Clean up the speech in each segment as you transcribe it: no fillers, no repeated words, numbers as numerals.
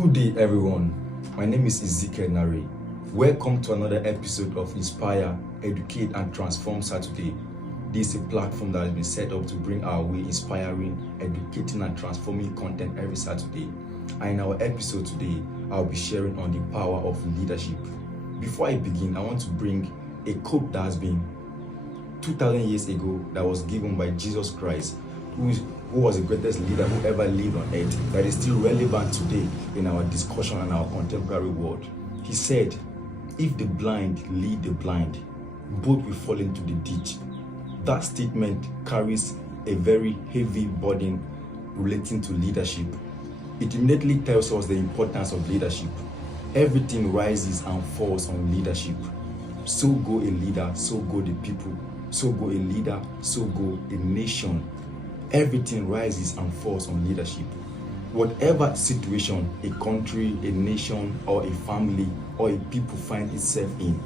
Good day, everyone. My name is Ezekiel Naregh. Welcome to another episode of Inspire, Educate, and Transform Saturday. This is a platform that has been set up to bring our way inspiring, educating, and transforming content every Saturday. And in our episode today, I'll be sharing on the power of leadership. Before I begin, I want to bring a quote that has been 2,000 years ago that was given by Jesus Christ, who was the greatest leader who ever lived on earth, that is still relevant today in our discussion and our contemporary world. He said, "If the blind lead the blind, both will fall into the ditch." That statement carries a very heavy burden relating to leadership. It immediately tells us the importance of leadership. Everything rises and falls on leadership. So go a leader, so go the people. So go a leader, so go a nation. Everything rises and falls on leadership. Whatever situation a country, a nation, or a family, or a people find itself in,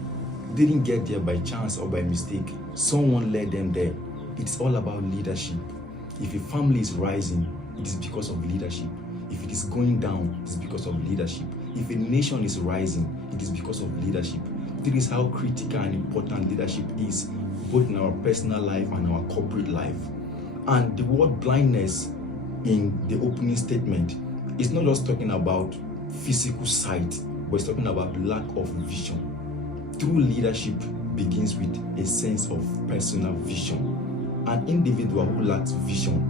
didn't get there by chance or by mistake. Someone led them there. It's all about leadership. If a family is rising, it is because of leadership. If it is going down, it is because of leadership. If a nation is rising, it is because of leadership. This is how critical and important leadership is, both in our personal life and our corporate life. And the word blindness in the opening statement is not just talking about physical sight, but it's talking about lack of vision. True leadership begins with a sense of personal vision. An individual who lacks vision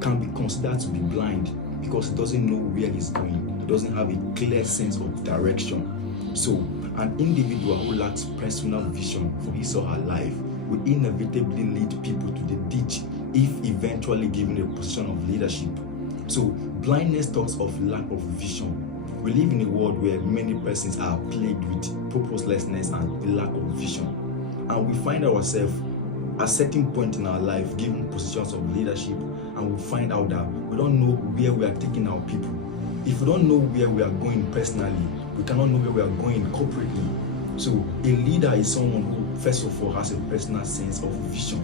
can be considered to be blind because he doesn't know where he's going. He doesn't have a clear sense of direction. So, an individual who lacks personal vision for his or her life will inevitably lead people to the ditch if eventually given a position of leadership. So, blindness talks of lack of vision. We live in a world where many persons are plagued with purposelessness and a lack of vision. And we find ourselves at certain point in our life given positions of leadership, and we find out that we don't know where we are taking our people. If we don't know where we are going personally, we cannot know where we are going corporately. So a leader is someone who first of all has a personal sense of vision.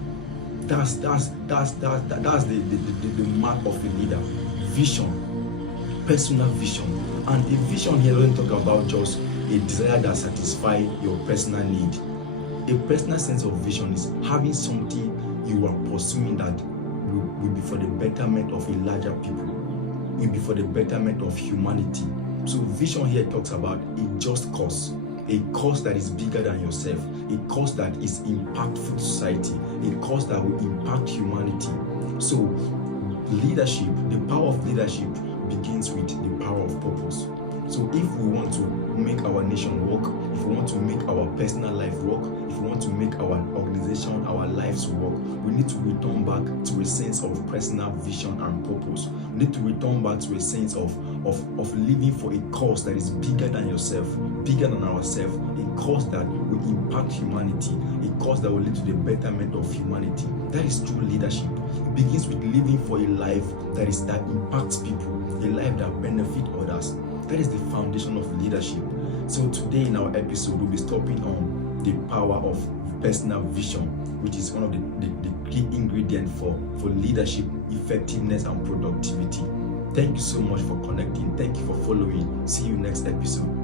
That's the mark of a leader. Vision, personal vision. And a vision here doesn't talk about just a desire that satisfies your personal need. A personal sense of vision is having something you are pursuing that will be for the betterment of a larger people, will be for the betterment of humanity. So vision here talks about a just cause, a cause that is bigger than yourself, a cause that is impactful to society, a cause that will impact humanity. So leadership, the power of leadership begins with the power of purpose. So if we want to make our nation work, if we want to make our personal life work, if we want to make our organization, our lives work, we need to return back to a sense of personal vision and purpose. We need to return back to a sense of living for a cause that is bigger than yourself, bigger than ourselves, a cause that will impact humanity, a cause that will lead to the betterment of humanity. That is true leadership. It begins with living for a life that impacts people, a life that benefits others. That is the foundation of leadership. So today in our episode, we'll be stopping on the power of personal vision, which is one of the key ingredients for leadership, effectiveness, and productivity. Thank you so much for connecting. Thank you for following. See you next episode.